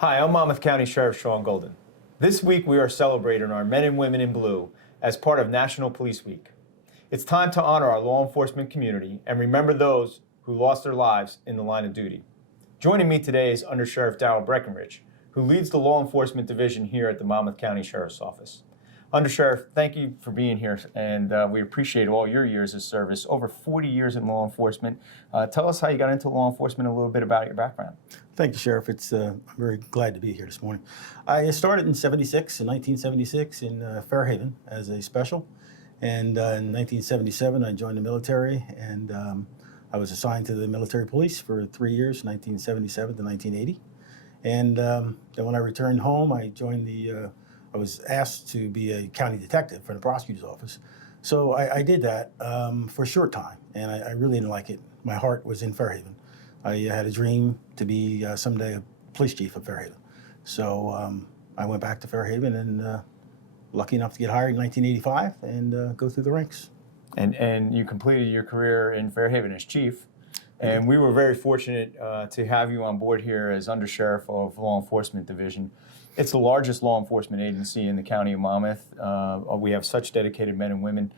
Hi, I'm Monmouth County Sheriff Sean Golden. This week we are celebrating our men and women in blue as part of National Police Week. It's time to honor our law enforcement community and remember those who lost their lives in the line of duty. Joining me today is Under Sheriff Darrell Breckenridge, who leads the law enforcement division here at the Monmouth County Sheriff's Office. Under Sheriff, thank you for being here, and we appreciate all your years of service, over 40 years in law enforcement. Tell us how you got into law enforcement, a little bit about your background. Thank you, Sheriff. I'm very glad to be here this morning. I started in 1976 in Fairhaven as a special, and in 1977 I joined the military, and I was assigned to the military police for 3 years, 1977 to 1980. And then when I returned home, I was asked to be a county detective for the prosecutor's office. So I did that for a short time, and I really didn't like it. My heart was in Fairhaven. I had a dream to be someday a police chief of Fairhaven. So I went back to Fairhaven and lucky enough to get hired in 1985 and go through the ranks. And you completed your career in Fairhaven as chief. And we were very fortunate to have you on board here as Under Sheriff of Law Enforcement Division. It's the largest law enforcement agency in the county of Monmouth. We have such dedicated men and women.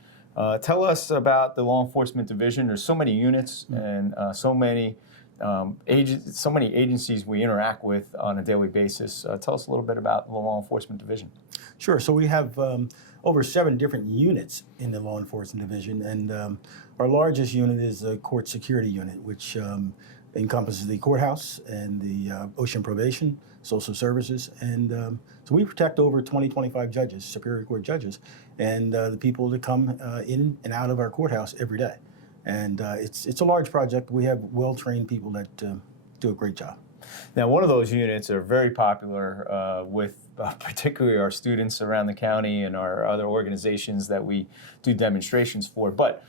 Tell us about the law enforcement division. There's so many units and so many agencies we interact with on a daily basis. Tell us a little bit about the law enforcement division. Sure. So we have over 7 different units in the law enforcement division, and our largest unit is the court security unit, which encompasses the courthouse and the Ocean Probation, social services, and so we protect over 25 judges, Superior Court judges, and the people that come in and out of our courthouse every day. And it's a large project. We have well-trained people that do a great job. Now, one of those units are very popular with particularly our students around the county and our other organizations that we do demonstrations for. But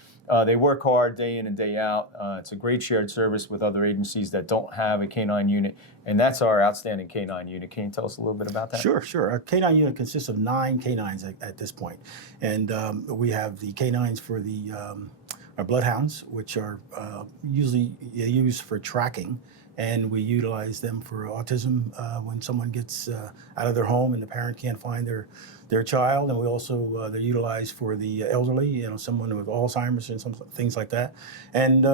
they work hard day in and day out. It's a great shared service with other agencies that don't have a K-9 unit, and that's our outstanding K-9 unit. Can you tell us a little bit about that? Sure. Our K-9 unit consists of 9 K-9s at this point. And we have the K-9s for our bloodhounds, which are usually used for tracking, and we utilize them for autism when someone gets out of their home and the parent can't find their child. And we also they're utilized for the elderly, someone with Alzheimer's and some things like that. And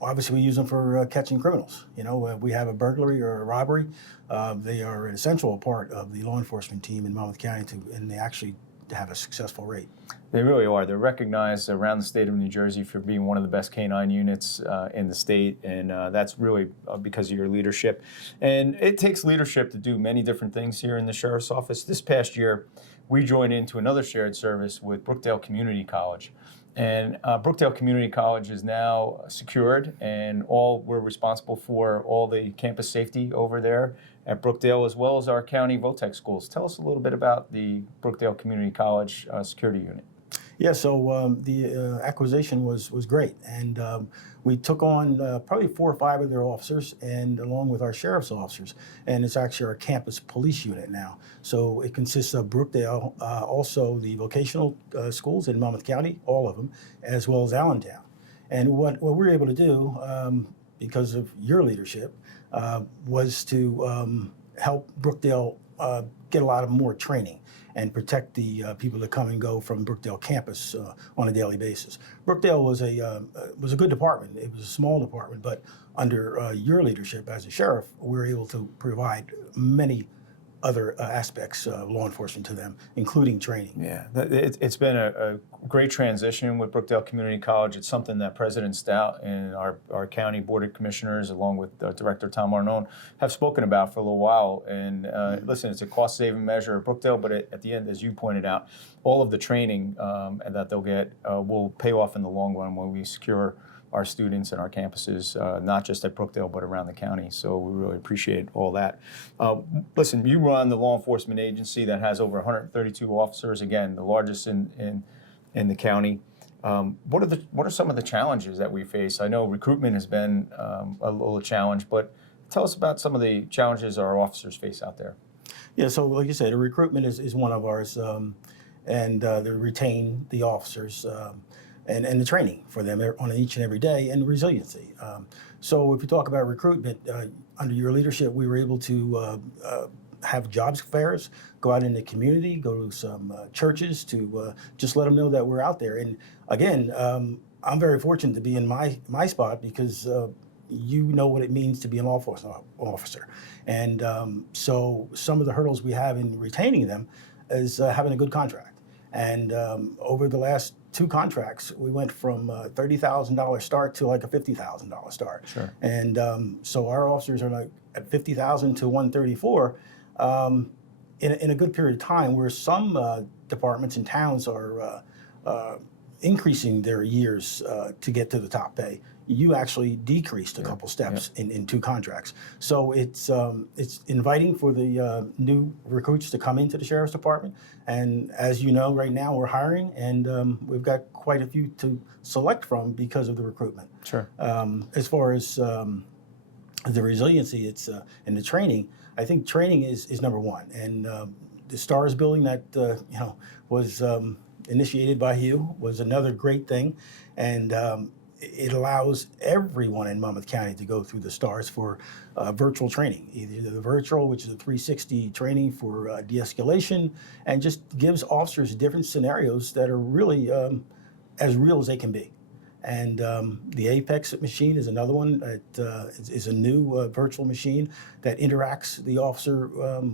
obviously we use them for catching criminals. We have a burglary or a robbery. They are an essential part of the law enforcement team in Monmouth County, and they actually have a successful rate. They really are. They're recognized around the state of New Jersey for being one of the best K-9 units in the state, and that's really because of your leadership. And it takes leadership to do many different things here in the Sheriff's Office. This past year, we joined into another shared service with Brookdale Community College. And Brookdale Community College is now secured, and we're responsible for all the campus safety over there at Brookdale, as well as our county VOTEC schools. Tell us a little bit about the Brookdale Community College security unit. Yeah, so the acquisition was great, and we took on probably 4 or 5 of their officers, and along with our sheriff's officers, and it's actually our campus police unit now. So it consists of Brookdale, also the vocational schools in Monmouth County, all of them, as well as Allentown. And what we were able to do, because of your leadership, was to help Brookdale get a lot of more training and protect the people that come and go from Brookdale campus on a daily basis. Brookdale was a good department. It was a small department, but under your leadership as a sheriff, we were able to provide many other aspects of law enforcement to them, including training. Yeah, it's been a great transition with Brookdale Community College. It's something that President Stout and our county board of commissioners, along with Director Tom Arnone, have spoken about for a little while. And listen, it's a cost-saving measure at Brookdale, but at the end, as you pointed out, all of the training that they'll get will pay off in the long run when we secure our students and our campuses, not just at Brookdale, but around the county. So we really appreciate all that. Listen, you run the law enforcement agency that has over 132 officers, again, the largest in the county. What are some of the challenges that we face? I know recruitment has been a little challenge, but tell us about some of the challenges our officers face out there. Yeah, so like you said, the recruitment is one of ours, and they retain the officers. and the training for them on each and every day, and resiliency. So if you talk about recruitment, under your leadership, we were able to have jobs fairs, go out in the community, go to some churches to just let them know that we're out there. And again, I'm very fortunate to be in my spot because you know what it means to be an law enforcement officer. And so some of the hurdles we have in retaining them is having a good contract. And over the last 2 contracts, we went from a $30,000 start to like a $50,000 start. Sure. And so our officers are like at $50,000 to $134,000 in a good period of time, where some departments and towns are increasing their years to get to the top pay. You actually decreased a couple steps in 2 contracts. So it's inviting for the new recruits to come into the Sheriff's Department. And as you know, right now we're hiring, and we've got quite a few to select from because of the recruitment. Sure. As far as the resiliency, and the training, I think training is number one. And the STARS building that was initiated by you was another great thing, and it allows everyone in Monmouth County to go through the STARS for virtual training, either the virtual, which is a 360 training for de-escalation, and just gives officers different scenarios that are really as real as they can be. And the Apex machine is another one. It is a new virtual machine that interacts the officer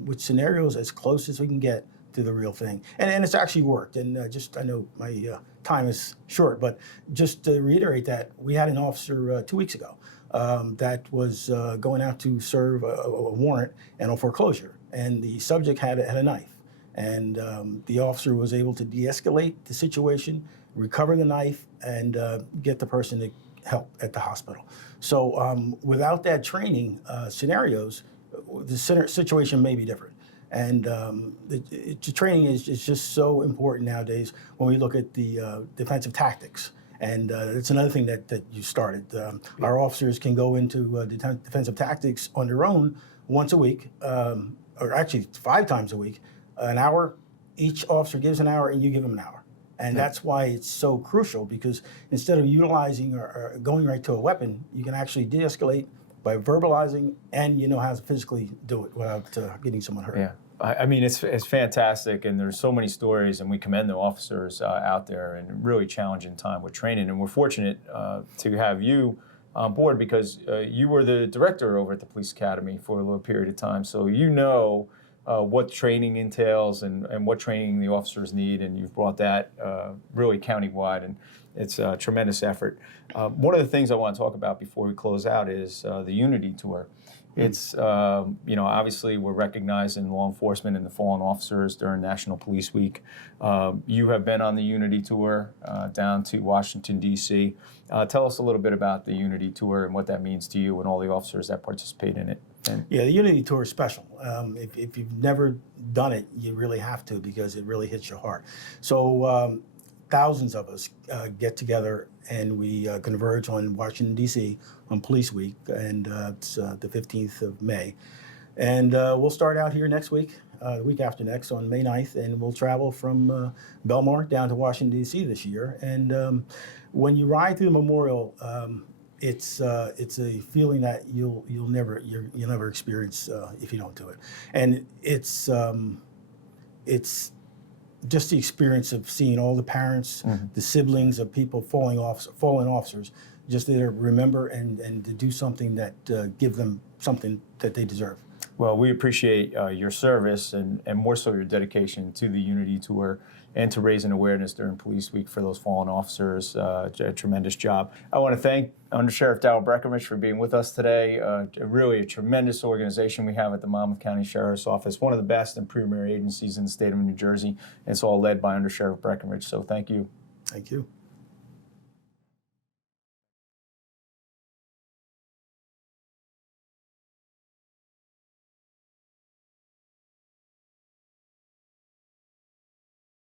with scenarios as close as we can get to the real thing. And it's actually worked. And I know my time is short, but just to reiterate that, we had an officer 2 weeks ago that was going out to serve a warrant and a foreclosure. And the subject had a knife. And the officer was able to de-escalate the situation, recover the knife, and get the person to help at the hospital. So without that training scenarios, the situation may be different. And the training is just so important nowadays when we look at the defensive tactics. And it's another thing that you started. Our officers can go into defensive tactics on their own once a week, or actually 5 times a week, an hour. Each officer gives an hour and you give them an hour. And that's why it's so crucial, because instead of utilizing or going right to a weapon, you can actually de-escalate by verbalizing, and you know how to physically do it without getting someone hurt. Yeah, I mean, it's fantastic, and there's so many stories, and we commend the officers out there in a really challenging time with training. And we're fortunate to have you on board, because you were the director over at the Police Academy for a little period of time, so you know what training entails and what training the officers need, and you've brought that really countywide, and it's a tremendous effort. One of the things I want to talk about before we close out is the Unity Tour. It's, obviously we're recognizing law enforcement and the fallen officers during National Police Week. You have been on the Unity Tour down to Washington, D.C. Tell us a little bit about the Unity Tour and what that means to you and all the officers that participate in it. Yeah, the Unity Tour is special. If you've never done it, you really have to, because it really hits your heart. So thousands of us get together, and we converge on Washington, D.C. on Police Week, and it's the 15th of May. And we'll start out here next week, the week after next, on May 9th, and we'll travel from Belmar down to Washington, D.C. this year. And when you ride through the memorial, it's a feeling that you'll never experience if you don't do it. And it's just the experience of seeing all the parents, the siblings of people, fallen officers, just there to remember and to do something that give them something that they deserve. Well, we appreciate your service and more so your dedication to the Unity Tour and to raising awareness during Police Week for those fallen officers. A tremendous job. I want to thank Under Sheriff Darrell Breckenridge for being with us today. Really a tremendous organization we have at the Monmouth County Sheriff's Office, one of the best and premier agencies in the state of New Jersey. It's all led by Under Sheriff Breckenridge, so thank you. Thank you.